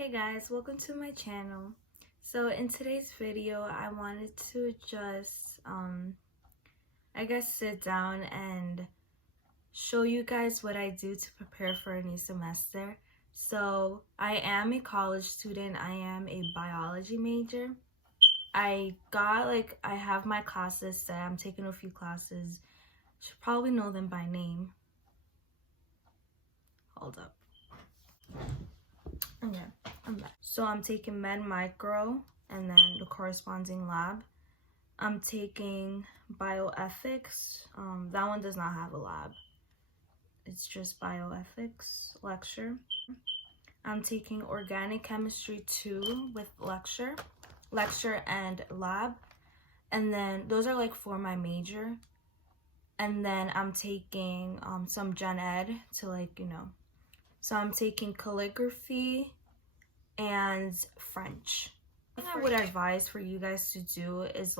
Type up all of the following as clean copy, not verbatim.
Hey guys, welcome to my channel. So in today's video, I wanted to just, sit down and show you guys what I do to prepare for a new semester. So I am a college student. I am a biology major. I have my classes set. I'm taking a few classes. Should probably know them by name. Hold up. Okay, I'm back. So I'm taking Med Micro and then the corresponding lab. I'm taking bioethics. That one does not have a lab. It's just bioethics lecture. I'm taking organic chemistry 2 with lecture and lab. And then those are like for my major. And then I'm taking some gen ed to So I'm taking calligraphy and French. What I would advise for you guys to do is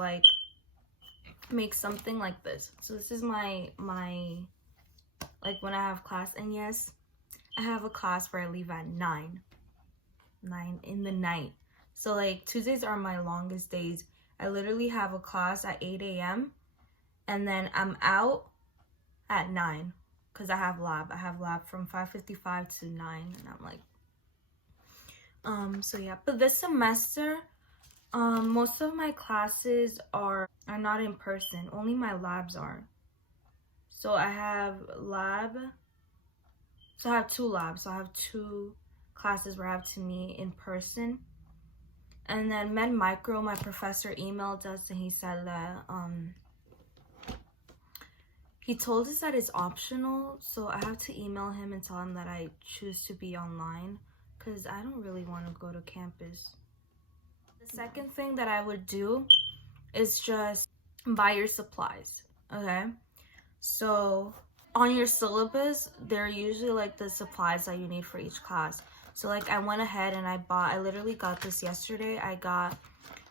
make something like this. So this is my when I have class, and yes, I have a class where I leave at 9 in the night. So Tuesdays are my longest days. I literally have a class at 8 a.m. and then I'm out at 9 because I have lab. I have lab from 5:55 to 9, and I'm like, so yeah. But this semester, most of my classes are not in person. Only my labs are. So I have I have 2 labs. So I have 2 classes where I have to meet in person. And then Med Micro, my professor emailed us and he said that he told us that it's optional. So I have to email him and tell him that I choose to be online because I don't really want to go to campus. The second thing that I would do is just buy your supplies, okay? So on your syllabus, they're usually the supplies that you need for each class. So I went ahead and I literally got this yesterday. I got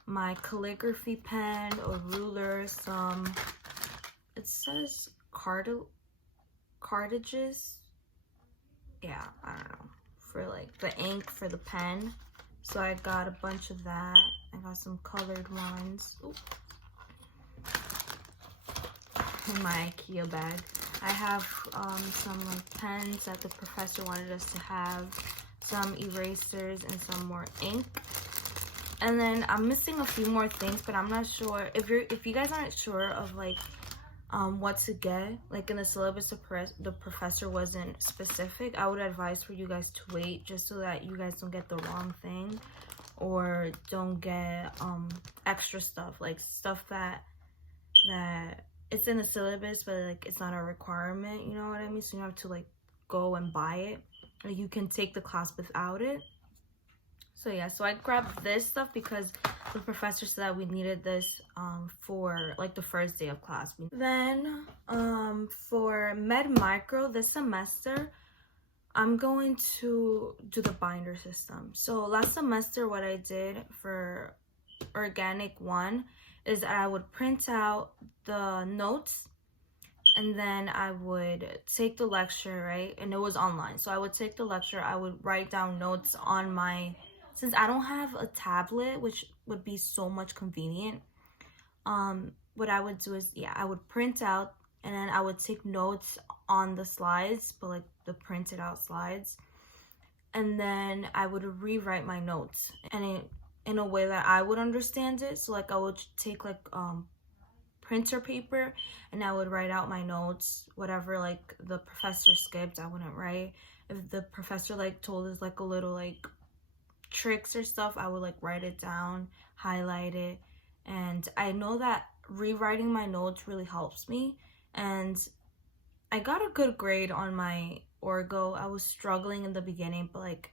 my calligraphy pen, a ruler, it says cartridges. Yeah, I don't know. For the ink for the pen. So I got a bunch of that. I got some colored ones. Ooh. In my IKEA bag. I have some pens that the professor wanted us to have, some erasers, and some more ink. And then I'm missing a few more things, but I'm not sure if you guys aren't sure of what to get in the syllabus. The professor wasn't specific. I would advise for you guys to wait just so that you guys don't get the wrong thing or don't get extra stuff, stuff that it's in the syllabus but it's not a requirement, you know what I mean? So you have to go and buy it, or you can take the class without it. So yeah, so I grabbed this stuff because the professor said that we needed this for the first day of class. Then for Med Micro this semester, I'm going to do the binder system. So last semester what I did for Organic 1 is that I would print out the notes and then I would take the lecture, right? And it was online. So I would take the lecture, I would write down notes on since I don't have a tablet, which would be so much convenient, what I would do is, I would print out and then I would take notes on the slides, but the printed out slides. And then I would rewrite my notes and in a way that I would understand it. So I would take printer paper and I would write out my notes, whatever the professor skipped, I wouldn't write. If the professor told us a little tricks or stuff, I would write it down, highlight it. And I know that rewriting my notes really helps me, and I got a good grade on my Orgo. I was struggling in the beginning, but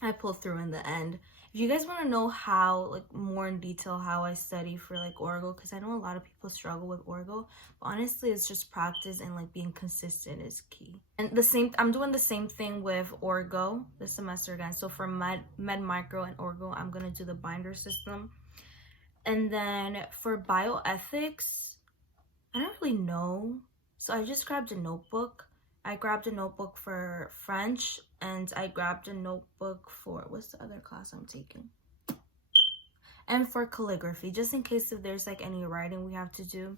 I pulled through in the end. If you guys want to know how more in detail how I study for Orgo, because I know a lot of people struggle with Orgo, but honestly it's just practice and being consistent is key. And I'm doing the same thing with Orgo this semester again. So for Med Micro and Orgo, I'm gonna do the binder system. And then for bioethics, I don't really know, so I just grabbed a notebook. I grabbed a notebook for French and I grabbed a notebook for, what's the other class I'm taking? And for calligraphy, just in case if there's like any writing we have to do,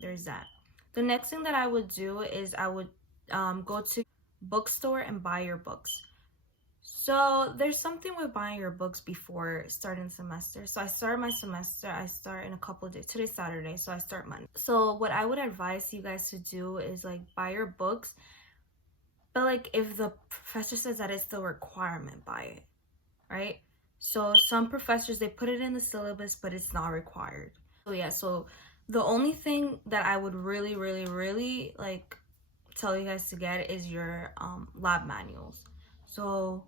there's that. The next thing that I would do is I would go to bookstore and buy your books. So there's something with buying your books before starting the semester. So I start my semester, I start in a couple of days. Today's Saturday, so I start Monday. So what I would advise you guys to do is like buy your books, but like if the professor says that it's the requirement, buy it, right? So some professors, they put it in the syllabus, but it's not required. So yeah, so the only thing that I would really like tell you guys to get is your lab manuals. So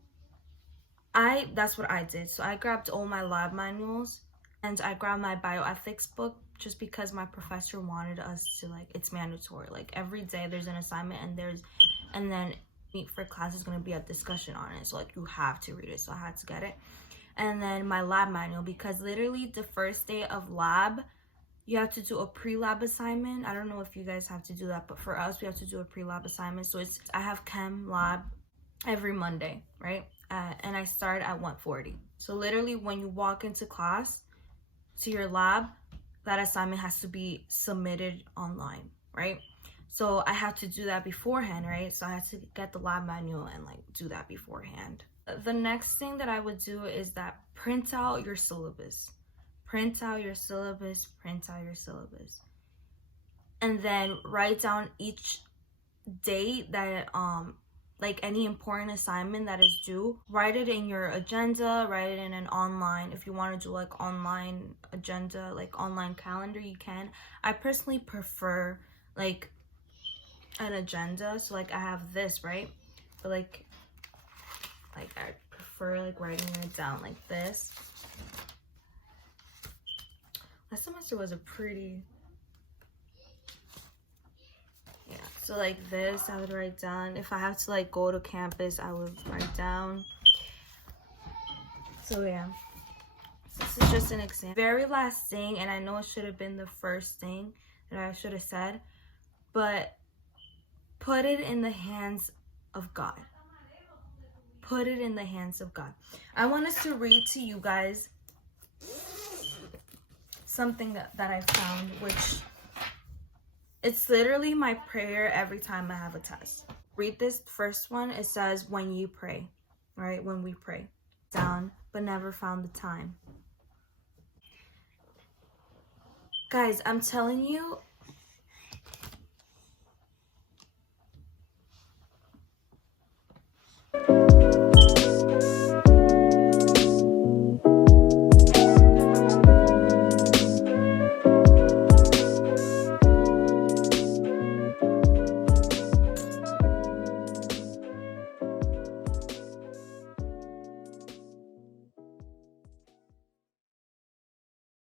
that's what I did. So I grabbed all my lab manuals and I grabbed my bioethics book just because my professor wanted us to, like, it's mandatory. Like every day there's an assignment and then meet for class is going to be a discussion on it. So like you have to read it. So I had to get it. And then my lab manual, because literally the first day of lab, you have to do a pre-lab assignment. I don't know if you guys have to do that, but for us, we have to do a pre-lab assignment. So I have chem lab every Monday, right? And I start at 1:40. So literally when you walk into class to your lab, that assignment has to be submitted online, right? So I have to do that beforehand, right? So I had to get the lab manual and like do that beforehand. The next thing that I would do is that print out your syllabus. Print out your syllabus, print out your syllabus. And then write down each date that, like any important assignment that is due. Write it in your agenda, write it in an online, if you want to do like online agenda, like online calendar, you can. I personally prefer like an agenda. So like I have this, right? But like I prefer like writing it down like this. Last semester was a pretty, yeah, so like this I would write down. If I have to like go to campus, I would write down. So yeah, so this is just an example. Very last thing, and I know it should have been the first thing that I should have said, but put it in the hands of God. Put it in the hands of God. I want us to read to you guys something that I found, which it's literally my prayer every time I have a test. Read this first one. It says, when you pray, right? When we pray. Down, but never found the time. Guys, I'm telling you,